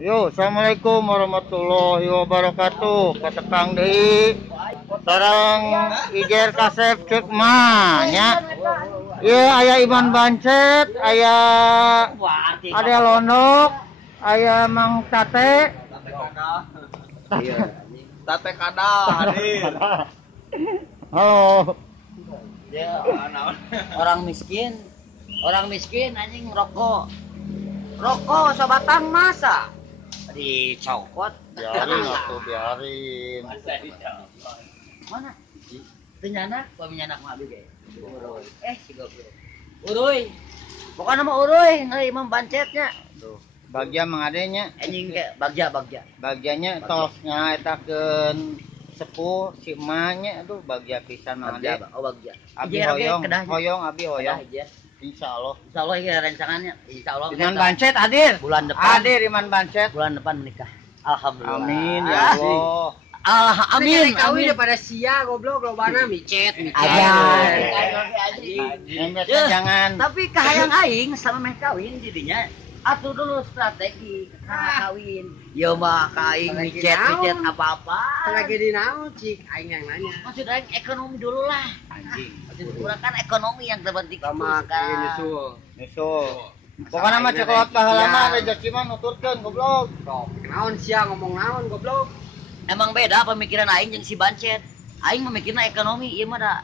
Yo, assalamualaikum warahmatullahi wabarakatuh. Katekang deui sareng Ijer Kasep ceuk mah nya. Ieu aya Iman Bancet, aya Ade Londok, aya Mang Tate. Iya, tate kada hadir. Halo. Ya, orang miskin anjing rokok. Rokok sabatang masa dicokot. Biarin atuh, biarin. Mana? Tenyanak, paminyanak mah abi ge. Si goblok. Uruy. Bukan nama uruy, ngai Imam Bancetnya. Tuh, bagja mangadenya. Anjing ge bagja. Bagiannya tos ngaetakeun sepuh si emaknya aduh bagja pisan mangade. Bagja. Abi hoyong abi hoyong. Insyaallah. Insyaallah ini rancangannya. Insyaallah. Iman Bancet hadir. Bulan depan. Hadir Iman Bancet. Bulan depan menikah. Alhamdulillah. Amin ya Allah. Amin. Kawin daripada sia goblok lobana micet. Jangan. Tapi kahayang aing sama meh kawin jadinya atuh dulu strategi kawin. Yo mah kaing micet apa-apa. Lagi di naon cik aing yang nanya. Maksud aing ekonomi dulu lah. Anjing. Maksud urang kan ekonomi yang terpenting. Sama kayak Nyusul. Pokoknya mah cekolot pahala mah rezeki mah nuturkeun goblok. Sok naon sia ngomong naon goblok. Emang beda pemikiran aing jeung si Bancet. Aing memikirna ekonomi, ieu mah da.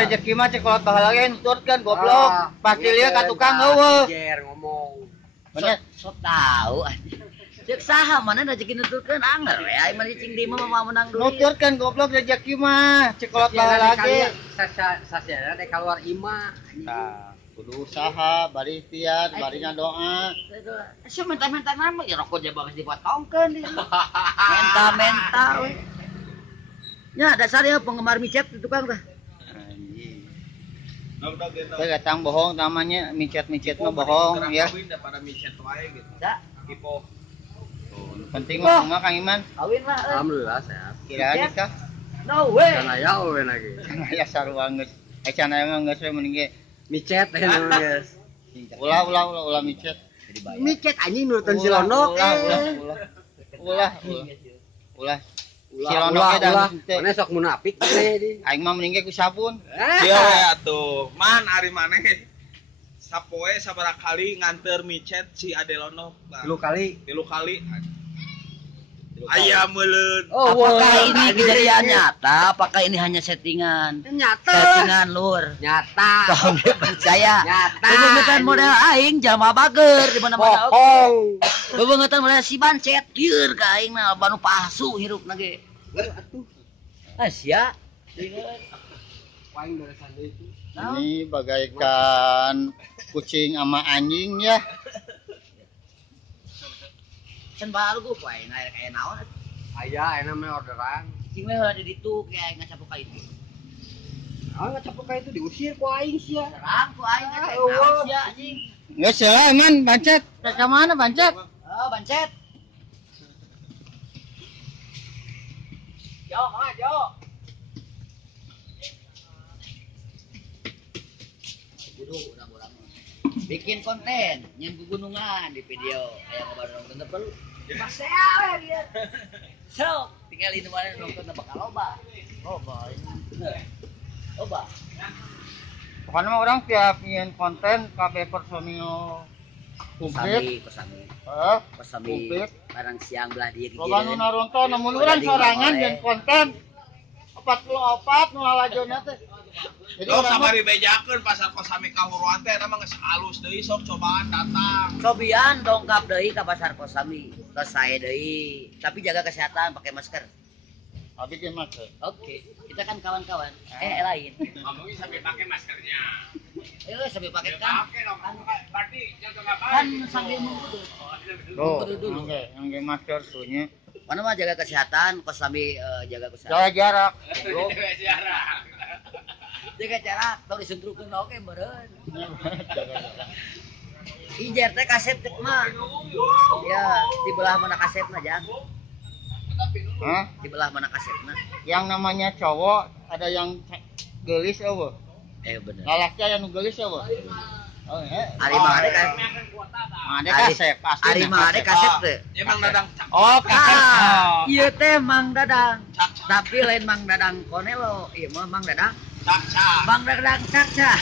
Rezeki mah cekolot pahala ge nuturkeun goblok. Pasti lieu ka tukang eueuh. Jer ngomong. Bener. Sok tahu anjing. Cek saha mana rezeki nuturkeun anger we aing mah cing di mah menang duit. Nuturkeun goblok rezeki mah cekolot pahala ge. Sasiana teh keluar imah. Nah, kudu usaha, bari ikhtiar, barinya doa. Asa mental-mental nama ya rokok aja bagus dipotongkeun di. Mental we. Ya dasar ya penggemar micet itu tukang tah. Anjing. Saya datang bohong namanya micet-micet mah bohong ya. Daripada micet wae gitu. Da, Tipo. Penting mah Kang Iman. kawin lah. Alhamdulillah sehat. Kira nikah. No way. Kana ya we lagi. Can aya sarua geus. Can aya mah geus we mending ge. Micet teh guys. Ulah micet. Micet anjing nurutan si Londok. Ulah. Si Londok ge dah teu. Mana sok munafik teh di. Aing mah mending ge ku sabun. Iya atuh, man ari maneh sapoe sabaraha kali nganter micet si Adelono. Lu kali. 3 kali. Aya meuleun. Apakah ini kejadian nyata? Apakah ini hanya settingan? Nyata. Settingan lur. Nyata. Kau percaya? Nyata. Bebengetan model aing jalma bager di mana-mana. Bohong. Bebengetan model si Bancet lieur ka aing mah banu palsu hirupna ge. Atuh. Sia. Paling dari sana itu. Ini bagaikan kucing sama anjing ya. Can baru gua poe kayak naon. Aya enak mah orderan. Cing we heula di ditu kayak aing ngacapu ka itu. Nggak capek kayak itu diusir ku aing sia. Serang ku aing kayak naon sia anjing. Geus lah man Bancet. Ka mana Bancet? Oh, Bancet. Jo. Urang-urang bikin konten yang pegunungan di video kayak ngobrol nonton tepel masih awe dia so tinggal ini mana nonton bakal loba Pokoknya mah orang tiap nyian konten KB personil komplit. Pesami Komplit. barang siang belah dia Loba nu naronton namun urang sorangan jeung konten 44 nu lalajonna teh. Jadi Sok urang mah sabari bejakeun pasar Kosami Kahuruan teh eta mah geus halus deui sok cobaan datang. Cobian dongkap deui ka pasar Kosami tos sae deui tapi jaga kesehatan pakai masker. abi ge mah teh. Oke, kita kan kawan-kawan. Lain. Ngomongin sampai pakai maskernya. Sambil pakai kan. Oke dong, berarti jaga ngapain? Kan sambil mengudu. Tuh, yang ge masker sunya. Mana mah jaga kesehatan, Kosami jaga kesehatan. Jaga jarak. Jaga jarak, tong disuntrukkeun oge meureun. Jaga jarak. Ijer teh kasep teh mah. Ya, di belah mana kasepna jang? Hah? Di belah mana kasepna? Yang namanya cowok ada yang gelis eueuh. Bener. Lalaki aya nu gelis eueuh. Oh, Ari mah ade kan. Ada kasep, pasti. Ari mah ade kasep teh. Emang dadang cak. Oh, kasep. Ah, ieu teh Mang Dadang. Tapi lain Mang Dadang Konelo, ieu mah Mang Dadang. Cak. Mang Dadang Caca.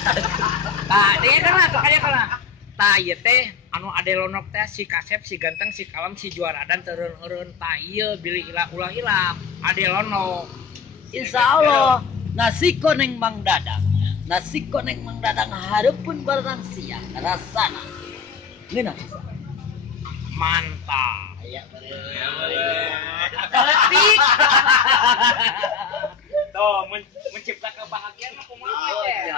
Tah, dia kan lah, kaya kana. Tah ieu teh anu ade lonok teh si Kasep, si Ganteng, si Kalem, si Juara dan teureun-eureun tah ieu bilih ulah hilap. Ade lonok. Insyaallah nasi koneng Mang Dadang. Nasi koneng Mang Dadang hareupeun barang siang rasana. Geuna. Mantap. Aya Kaletik. Tuh, mencipta kebahagiaan mah kumaha teh?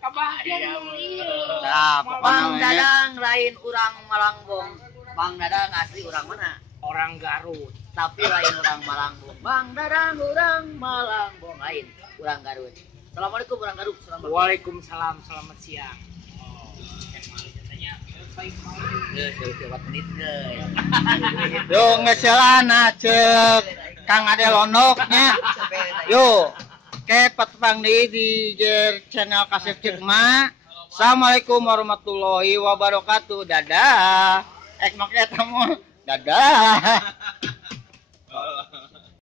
Kebahagiaan ieu. Nah, Mang Dadang lain urang Malangbong. Mang Dadang asli urang mana? Orang Garut. Tapi lain orang Malangbong. Mang Dadang urang Malangbong lain urang Garut. Assalamualaikum urang Garut. Assalamualaikum. Waalaikumsalam, selamat siang. Lewat menit deh. Yo ngeselana cek Kang Ade Lonoknya. Yo, ke patepang di channel Kasep Cikma. Assalamualaikum warahmatullahi wabarakatuh. Dadah. Make eta mah. Dadah.